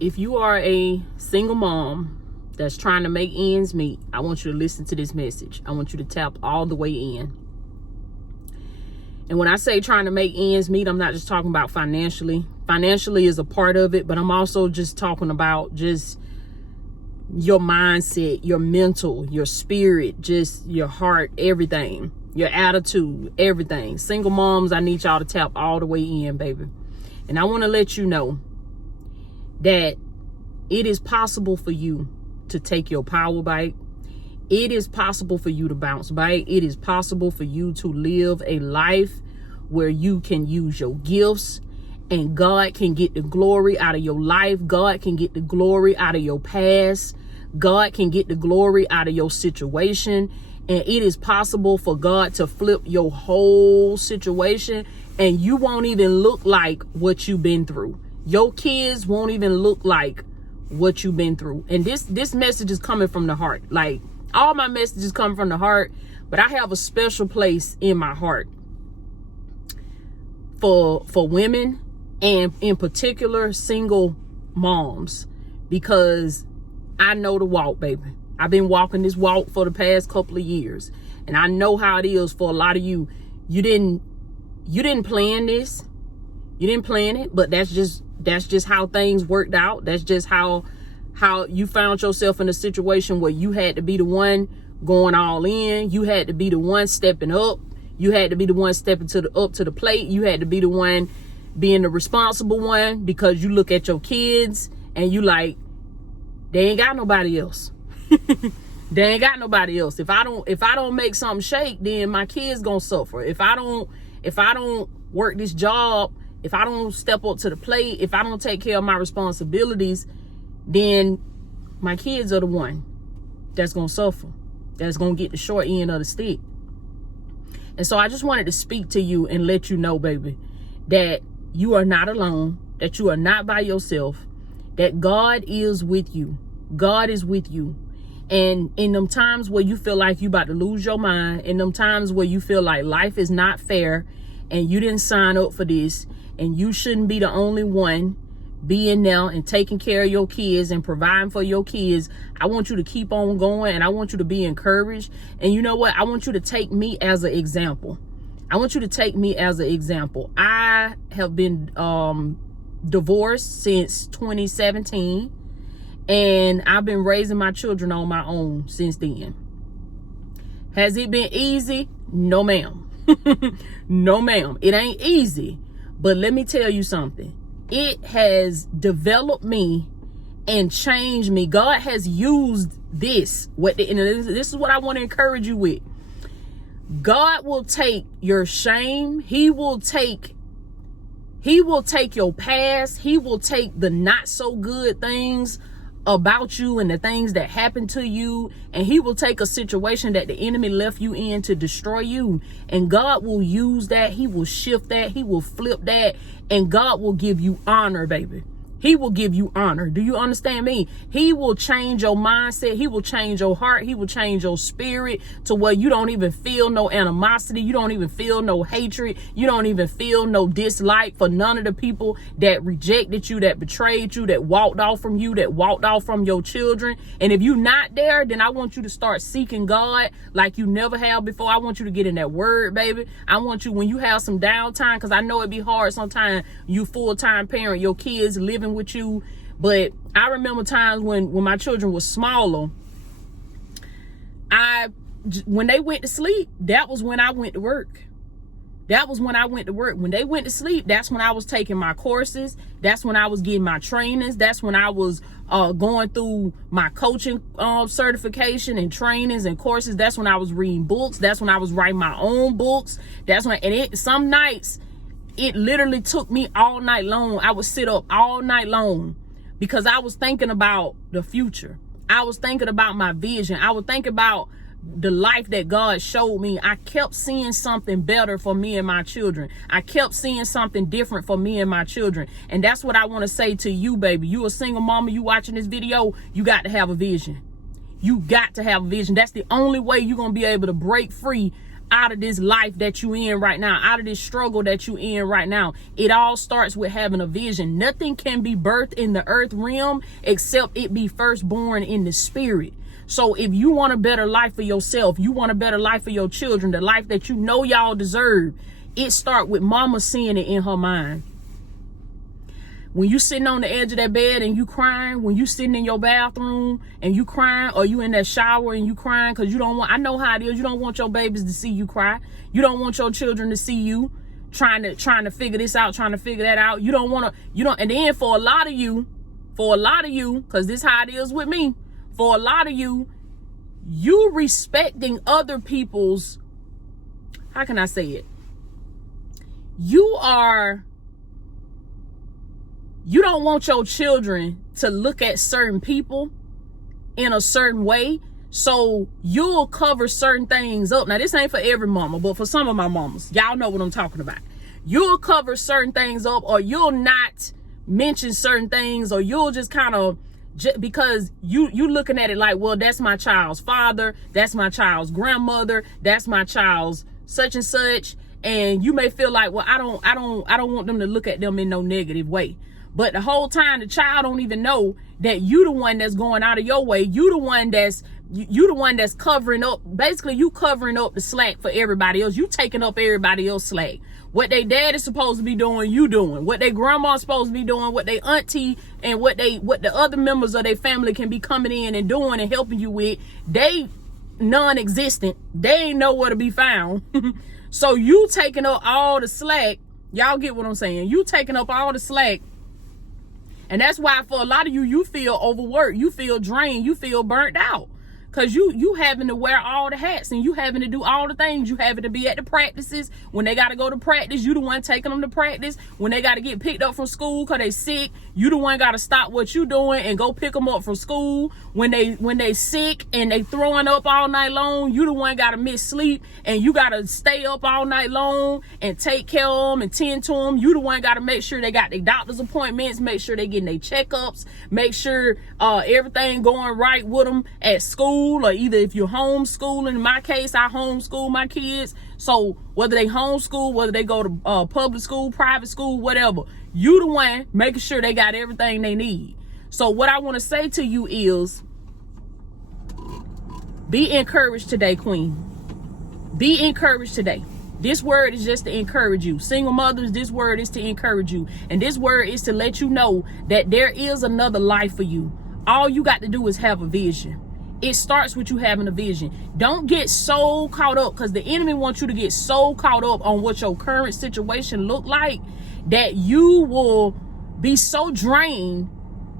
If you are a single mom that's trying to make ends meet, I want you to listen to this message. I want you to tap all the way in. And when I say trying to make ends meet, I'm not just talking about financially. Financially is a part of it, but I'm also just talking about just your mindset, your mental, your spirit, just your heart, everything, your attitude, everything. Single moms, I need y'all to tap all the way in, baby. And I want to let you know that it is possible for you to take your power back. It is possible for you to bounce back. It is possible for you to live a life where you can use your gifts and God can get the glory out of your life. God can get the glory out of your past. God can get the glory out of your situation. And it is possible for God to flip your whole situation and you won't even look like what you've been through. Your kids won't even look like what you've been through. And this message is coming from the heart. Like, all my messages come from the heart, but I have a special place in my heart for women, and in particular single moms, because I know the walk, baby. I've been walking this walk for the past couple of years, and I know how it is for a lot of you. You didn't plan this. You didn't plan it, but that's just how things worked out. That's just how you found yourself in a situation where you had to be the one going all in. You had to be the one stepping up. You had to be the one stepping up to the plate. You had to be the one being the responsible one, because you look at your kids and you like, they ain't got nobody else. They ain't got nobody else. If I don't make something shake, then my kids gonna suffer. If I don't work this job, if I don't step up to the plate, if I don't take care of my responsibilities, then my kids are the one that's gonna suffer, that's gonna get the short end of the stick. And so I just wanted to speak to you and let you know, baby, that you are not alone, that you are not by yourself, that God is with you. God is with you. And in them times where you feel like you about to lose your mind, in them times where you feel like life is not fair and you didn't sign up for this and you shouldn't be the only one being there and taking care of your kids and providing for your kids, I want you to keep on going, and I want you to be encouraged. And you know what? I want you to take me as an example. I want you to take me as an example. I have been divorced since 2017, and I've been raising my children on my own since then. Has it been easy? No, ma'am. No, ma'am. It ain't easy. But let me tell you something. It has developed me and changed me. God has used this. And this is what I want to encourage you with. God will take your shame. He will take your past. He will take the not so good things about you and the things that happened to you, and he will take a situation that the enemy left you in to destroy you, and God will use that. He will shift that. He will flip that, and God will give you honor, baby. He will give you honor. Do you understand me? He will change your mindset. He will change your heart. He will change your spirit to where you don't even feel no animosity. You don't even feel no hatred. You don't even feel no dislike for none of the people that rejected you, that betrayed you, that walked off from you, that walked off from your children. And if you're not there, then I want you to start seeking God like you never have before. I want you to get in that word, baby. I want you, when you have some downtime, because I know it'd be hard sometimes, you full-time parent, your kids living with you. But I remember times when my children were smaller, when they went to sleep, that was when I went to work. That was when I went to work. When they went to sleep, that's when I was taking my courses. That's when I was getting my trainings. That's when I was going through my coaching certification and trainings and courses. That's when I was reading books. That's when I was writing my own books. That's when, some nights, it literally took me all night long. I would sit up all night long because I was thinking about the future. I was thinking about my vision. I would think about the life that God showed me. I kept seeing something better for me and my children. I kept seeing something different for me and my children. And that's what I want to say to you, baby. You a single mama, you watching this video, you got to have a vision. You got to have a vision. That's the only way you're going to be able to break free out of this life that you in right now, out of this struggle that you in right now. It all starts with having a vision. Nothing can be birthed in the earth realm except it be first born in the spirit. So if you want a better life for yourself, you want a better life for your children, the life that you know y'all deserve, it start with mama seeing it in her mind. When you sitting on the edge of that bed and you crying, when you sitting in your bathroom and you crying, or you in that shower and you crying because you don't want, I know how it is, you don't want your babies to see you cry. You don't want your children to see you trying to figure this out, trying to figure that out. You don't want to, and then for a lot of you, because this how it is with me, for a lot of you respecting other people's, how can I say it? You don't want your children to look at certain people in a certain way. So you'll cover certain things up. Now, this ain't for every mama, but for some of my mamas, y'all know what I'm talking about. You'll cover certain things up, or you'll not mention certain things, or you'll just kind of, because you looking at it like, well, that's my child's father, that's my child's grandmother, that's my child's such and such. And you may feel like, well, I don't want them to look at them in no negative way. But the whole time, the child don't even know that you the one that's going out of your way. You the one that's covering up. Basically, you covering up the slack for everybody else. You taking up everybody else's slack. What they dad is supposed to be doing, you doing. What they grandma's supposed to be doing, what they auntie and what the other members of their family can be coming in and doing and helping you with, they non-existent. They ain't nowhere to be found. So you taking up all the slack. Y'all get what I'm saying? You taking up all the slack. And that's why for a lot of you, you feel overworked, you feel drained, you feel burnt out. Because you having to wear all the hats and you having to do all the things. You having to be at the practices. When they got to go to practice, you the one taking them to practice. When they got to get picked up from school because they sick, you the one got to stop what you doing and go pick them up from school. When they sick and they throwing up all night long, you the one got to miss sleep and you got to stay up all night long and take care of them and tend to them. You the one got to make sure they got their doctor's appointments, make sure they getting their checkups, make sure everything going right with them at school. Or either if you're homeschooling, in my case, I homeschool my kids. So whether they homeschool, whether they go to public school, private school, whatever, you the one making sure they got everything they need. So what I want to say to you is, be encouraged today, Queen. Be encouraged today. This word is just to encourage you. Single mothers, this word is to encourage you. And this word is to let you know that there is another life for you. All you got to do is have a vision. It starts with you having a vision. Don't get so caught up, because the enemy wants you to get so caught up on what your current situation look like that you will be so drained.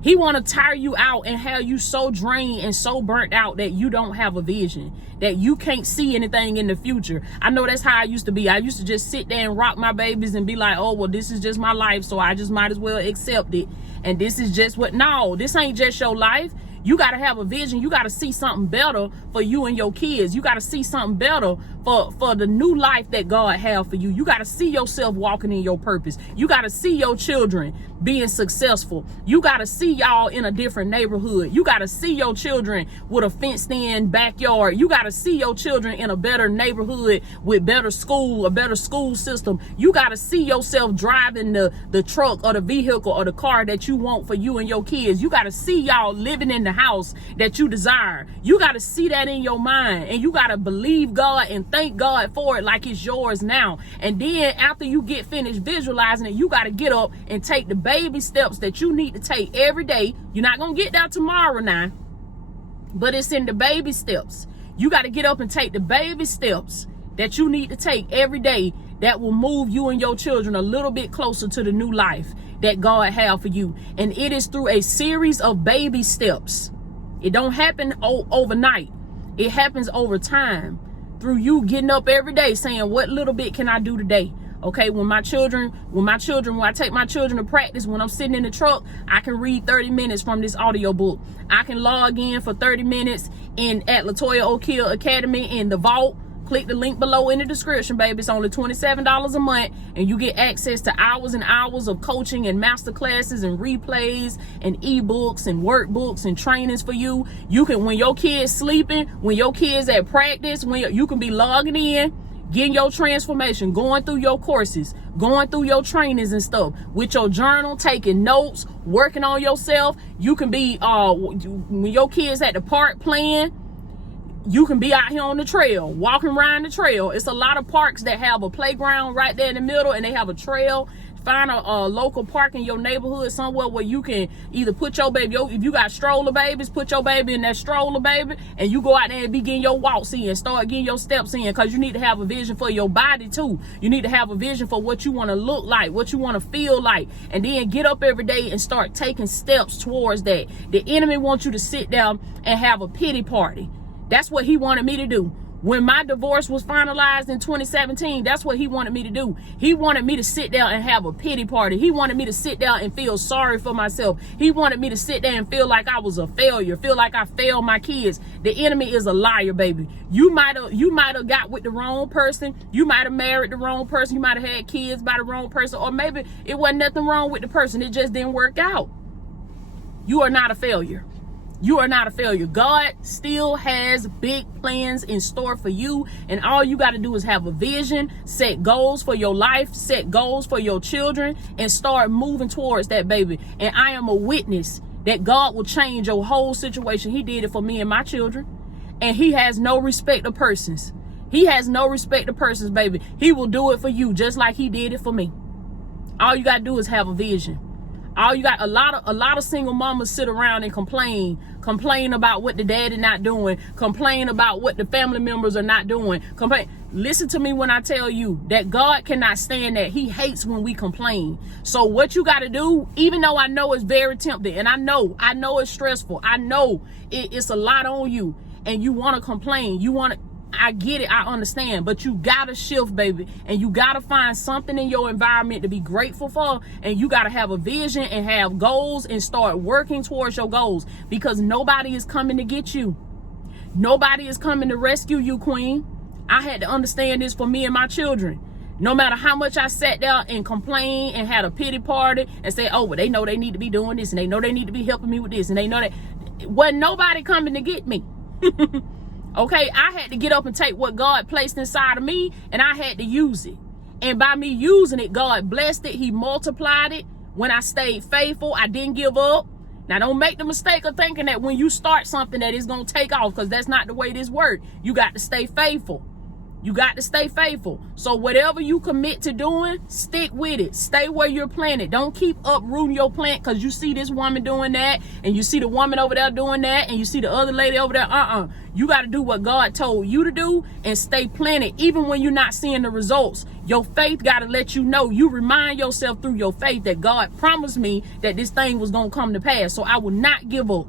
He want to tire you out and have you so drained and so burnt out that you don't have a vision, that you can't see anything in the future. I know that's how I used to be. I used to just sit there and rock my babies and be like, oh, well, this is just my life, so I just might as well accept it. And this is just what, no, this ain't just your life. You got to have a vision. You got to see something better for you and your kids. You got to see something better for the new life that God have for you. You got to see yourself walking in your purpose. You got to see your children being successful. You got to see y'all in a different neighborhood. You got to see your children with a fenced in backyard. You got to see your children in a better neighborhood with better school, a better school system. You got to see yourself driving the truck or the vehicle or the car that you want for you and your kids. You got to see y'all living in the house that you desire. You got to see that in your mind, and you got to believe God and thank God for it like it's yours now. And then after you get finished visualizing it, you got to get up and take the baby steps that you need to take every day. You're not going to get that tomorrow now, but it's in the baby steps. You got to get up and take the baby steps that you need to take every day that will move you and your children a little bit closer to the new life that God have for you. And it is through a series of baby steps. It don't happen overnight. It happens over time, through you getting up every day saying, what little bit can I do today? Okay, when I take my children to practice, when I'm sitting in the truck, I can read 30 minutes from this audio book. I can log in for 30 minutes at Latoya O'Keel Academy in the vault. Click the link below in the description, baby. It's only $27 a month, and you get access to hours and hours of coaching and master classes and replays and ebooks and workbooks and trainings for you. You can, when your kids sleeping, when your kids at practice, when you can be logging in. getting your transformation, going through your courses, going through your trainings and stuff, with your journal, taking notes, working on yourself. You can be, when your kids at the park playing, you can be out here on the trail, walking around the trail. It's a lot of parks that have a playground right there in the middle, and they have a trail. Find a local park in your neighborhood somewhere where you can either put your baby, if you got stroller babies, put your baby in that stroller, baby, and you go out there and begin your walks in, start getting your steps in, because you need to have a vision for your body too. You need to have a vision for what you want to look like, what you want to feel like, and then get up every day and start taking steps towards that. The enemy wants you to sit down and have a pity party. That's what he wanted me to do. When my divorce was finalized in 2017, that's what he wanted me to do. He wanted me to sit down and have a pity party. He wanted me to sit down and feel sorry for myself. He wanted me to sit there and feel like I was a failure, feel like I failed my kids. The enemy is a liar, baby. You might have got with the wrong person. You might have married the wrong person. You might have had kids by the wrong person, or maybe it wasn't nothing wrong with the person. It just didn't work out. You are not a failure. You are not a failure. God still has big plans in store for you. And all you got to do is have a vision, set goals for your life, set goals for your children, and start moving towards that, baby. And I am a witness that God will change your whole situation. He did it for me and my children. And he has no respect of persons. He has no respect of persons, baby. He will do it for you just like he did it for me. All you got to do is have a vision. All you got, a lot of single mamas sit around and complain about what the daddy not doing, complain about what the family members are not doing, Listen to me when I tell you that God cannot stand that. He hates when we complain. So what you got to do, even though I know it's very tempting, and I know it's stressful, I know it's a lot on you, and you want to complain, I get it, I understand, but you gotta shift, baby, and you gotta find something in your environment to be grateful for, and you gotta have a vision and have goals and start working towards your goals, because nobody is coming to get you. Nobody is coming to rescue you, queen. I had to understand this for me and my children. No matter how much I sat there and complained and had a pity party and said, oh, well, they know they need to be doing this, and they know they need to be helping me with this, and they know that, wasn't nobody coming to get me. Okay, I had to get up and take what God placed inside of me, and I had to use it. And by me using it, God blessed it. He multiplied it. When I stayed faithful, I didn't give up. Now, don't make the mistake of thinking that when you start something that it's going to take off, because that's not the way this works. You got to stay faithful. You got to stay faithful. So whatever you commit to doing, stick with it. Stay where you're planted. Don't keep uprooting your plant because you see this woman doing that, and you see the woman over there doing that, and you see the other lady over there. You got to do what God told you to do and stay planted. Even when you're not seeing the results, your faith got to let you know. You remind yourself through your faith that God promised me that this thing was going to come to pass. So I will not give up.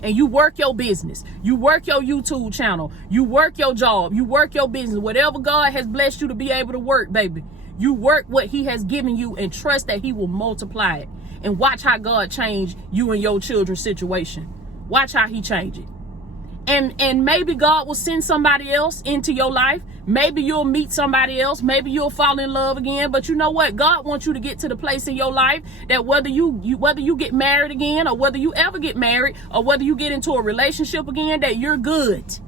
And you work your business, you work your YouTube channel, you work your job, you work your business, whatever God has blessed you to be able to work, baby. You work what he has given you and trust that he will multiply it. And watch how God change you and your children's situation. Watch how he change it. And maybe God will send somebody else into your life. Maybe you'll meet somebody else. Maybe you'll fall in love again. But you know what? God wants you to get to the place in your life that whether you get married again, or whether you ever get married, or whether you get into a relationship again, that you're good.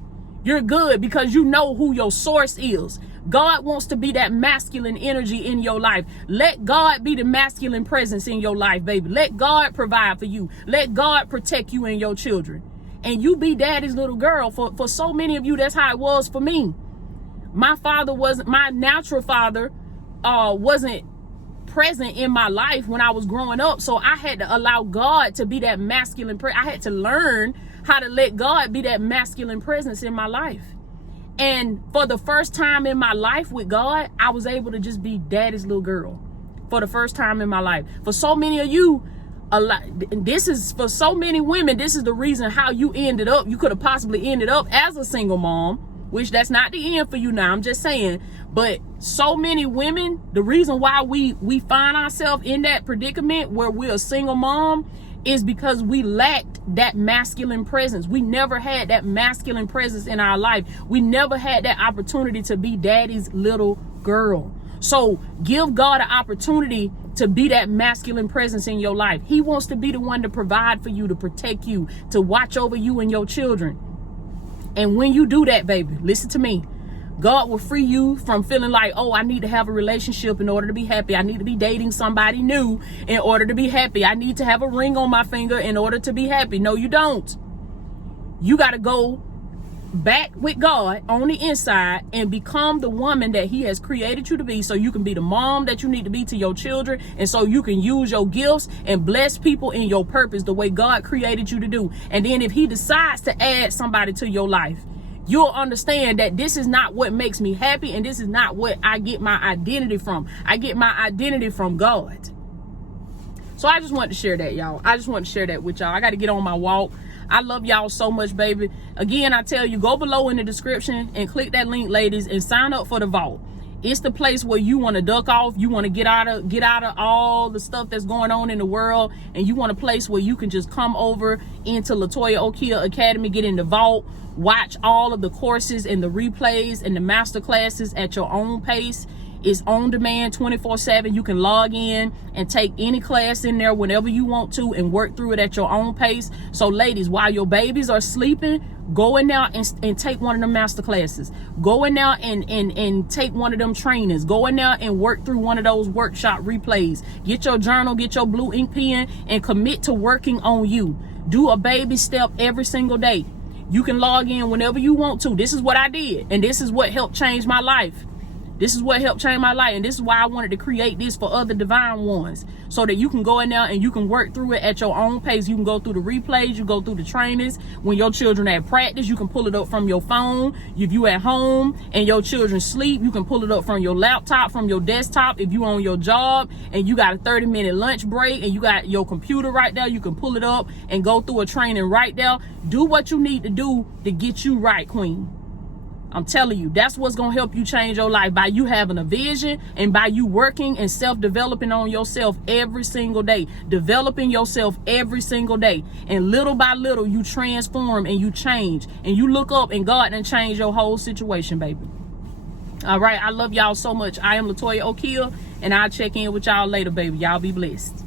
You're good because you know who your source is. God wants to be that masculine energy in your life. Let God be the masculine presence in your life, baby. Let God provide for you. Let God protect you and your children. And you be daddy's little girl. For so many of you, that's how it was for me. My natural father wasn't present in my life when I was growing up. So I had to allow God to be that masculine presence. I had to learn how to let God be that masculine presence in my life. And for the first time in my life with God, I was able to just be daddy's little girl for the first time in my life. For so many of you, for so many women, this is the reason how you could have possibly ended up as a single mom, which that's not the end for you now, I'm just saying. But so many women, the reason why we find ourselves in that predicament where we're a single mom is because we lacked that masculine presence. We never had that masculine presence in our life. We never had that opportunity to be daddy's little girl. So give God an opportunity to be that masculine presence in your life. He wants to be the one to provide for you, to protect you, to watch over you and your children. And when you do that, baby, listen to me. God will free you from feeling like, oh, I need to have a relationship in order to be happy. I need to be dating somebody new in order to be happy. I need to have a ring on my finger in order to be happy. No, you don't. You got to go back with God on the inside and become the woman that he has created you to be, so you can be the mom that you need to be to your children, and so you can use your gifts and bless people in your purpose the way God created you to do. And then if he decides to add somebody to your life, you'll understand that this is not what makes me happy, and this is not what I get my identity from. I get my identity from God. So I just wanted to share that, y'all. I just want to share that with y'all. I got to get on my walk. I love y'all so much, baby. Again, I tell you, go below in the description and click that link, ladies, and sign up for the vault. It's the place where you want to duck off. You want to get out of all the stuff that's going on in the world, and you want a place where you can just come over into Latoya Okia Academy, get in the vault, watch all of the courses and the replays and the master classes at your own pace. It's on demand 24/7. You can log in and take any class in there whenever you want to and work through it at your own pace. So ladies, while your babies are sleeping, go in there and take one of them master classes. Go in there and take one of them trainings. Go in there and work through one of those workshop replays. Get your journal, get your blue ink pen, and commit to working on you. Do a baby step every single day. You can log in whenever you want to. This is what I did, and this is what helped change my life. This is what helped change my life, and this is why I wanted to create this for other divine ones, so that you can go in there and you can work through it at your own pace. You can go through the replays, you go through the trainings. When your children at practice, you can pull it up from your phone. If you at home and your children sleep, you can pull it up from your laptop, from your desktop. If you on your job and you got a 30-minute lunch break and you got your computer right there, you can pull it up and go through a training right there. Do what you need to do to get you right, queen. I'm telling you, that's what's going to help you change your life, by you having a vision and by you working and self-developing on yourself every single day, developing yourself every single day. And little by little, you transform and you change and you look up and God done change your whole situation, baby. All right. I love y'all so much. I am Latoya Okia, and I'll check in with y'all later, baby. Y'all be blessed.